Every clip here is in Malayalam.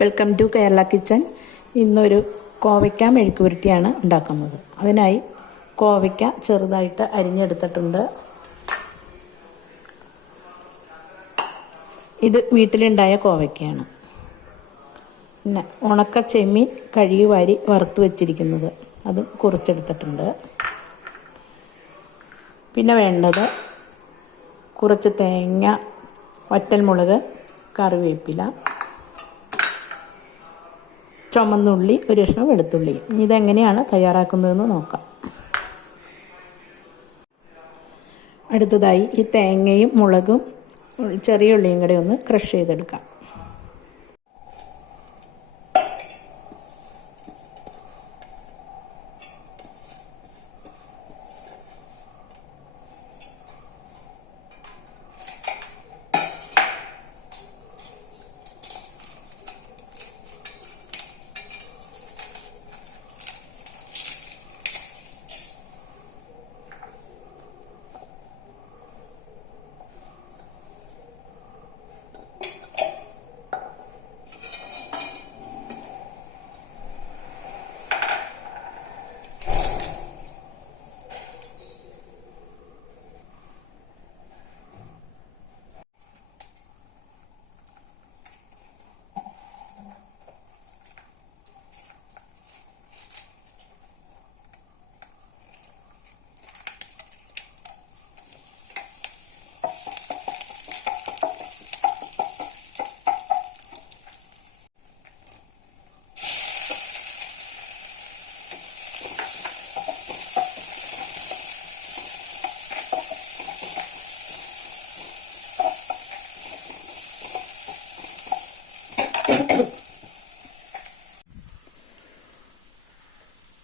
വെൽക്കം ടു കേരള കിച്ചൺ ഇന്നൊരു കോവയ്ക്ക മെഴുക്ക് പുരട്ടിയാണ് ഉണ്ടാക്കുന്നത്. അതിനായി കോവയ്ക്ക ചെറുതായിട്ട് അരിഞ്ഞെടുത്തിട്ടുണ്ട്. ഇത് വീട്ടിലുണ്ടായ കോവയ്ക്കയാണ്. പിന്നെ ഉണക്ക ചെമ്മീൻ കഴുകി വാരി വറുത്ത് വെച്ചിരിക്കുന്നത്. അതും കുറച്ചെടുത്തിട്ടുണ്ട്. പിന്നെ വേണ്ടത് കുറച്ച് തേങ്ങ വറ്റൽമുളക് കറിവേപ്പില. ചുമന്നുള്ളി ഒരു കഷ്ണം വെളുത്തുള്ളി. ഇതെങ്ങനെയാണ് തയ്യാറാക്കുന്നതെന്ന് നോക്കാം. അടുത്തതായി ഈ തേങ്ങയും മുളകും ചെറിയ ഉള്ളിയും കൂടെ ഒന്ന് ക്രഷ് ചെയ്തെടുക്കാം.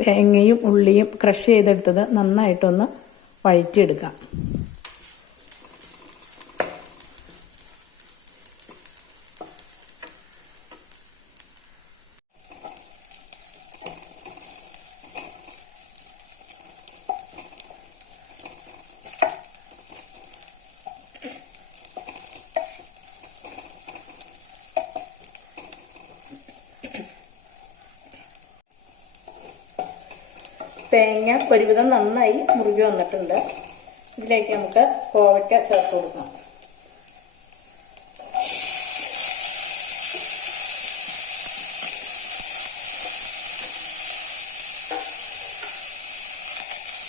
തേങ്ങയും ഉള്ളിയും ക്രഷ് ചെയ്തെടുത്തത് നന്നായിട്ടൊന്ന് വഴറ്റിയെടുക്കാം. തേങ്ങ ഒരുവിധം നന്നായി മുറുകി വന്നിട്ടുണ്ട്. ഇതിലേക്ക് നമുക്ക് കോവയ്ക്ക ചേർത്ത് കൊടുക്കാം.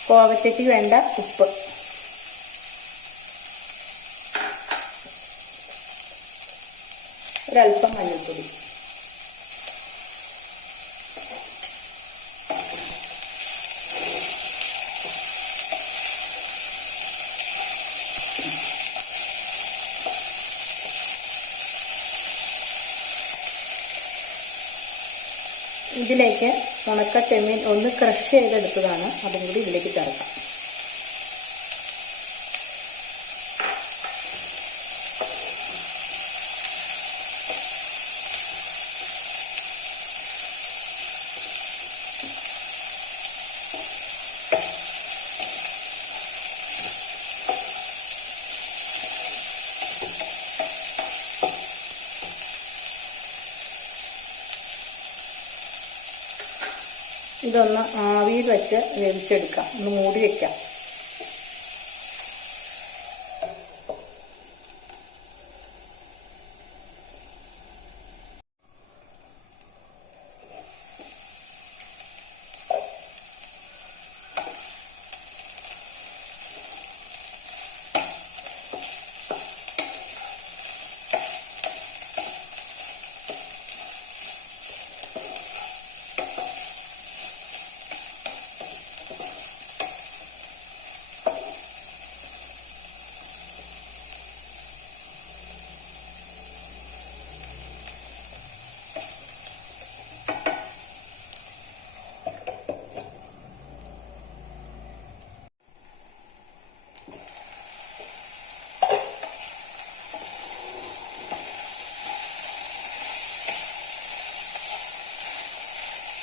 കോവയ്ക്കയ്ക്ക് വേണ്ട ഉപ്പ്. ഒരല്പം മഞ്ഞൾപ്പൊടി. ഇതിലേക്ക് ഉണക്ക ചെമ്മീൻ ഒന്ന് ക്രഷ് ചെയ്തെടുത്തതാണ്. അതും കൂടി ഇതിലേക്ക് ചേർക്കാം. ഇതൊന്ന് ആവിയിൽ വെച്ച് വേവിച്ചെടുക്കാം. ഒന്ന് മൂടി വെക്കാം.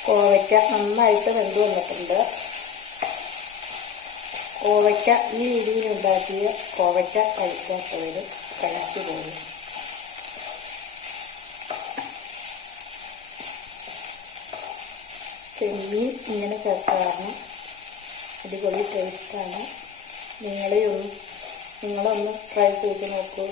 കോവയ്ക്ക നന്നായിട്ട് വെന്ത് വന്നിട്ടുണ്ട്. കോവയ്ക്ക ഈ രീതിയിൽ ഉണ്ടാക്കിയ കോവയ്ക്ക കഴിക്കാത്തവർ കഴിച്ചു പോകും ചെമ്മീൻ ഇങ്ങനെ ചേർക്കാറുണ്ട്. അടിപൊളി ടേസ്റ്റാണ് നിങ്ങളെയൊന്നും ഒന്ന് നിങ്ങളൊന്ന് ട്രൈ ചെയ്ത് നോക്കൂ.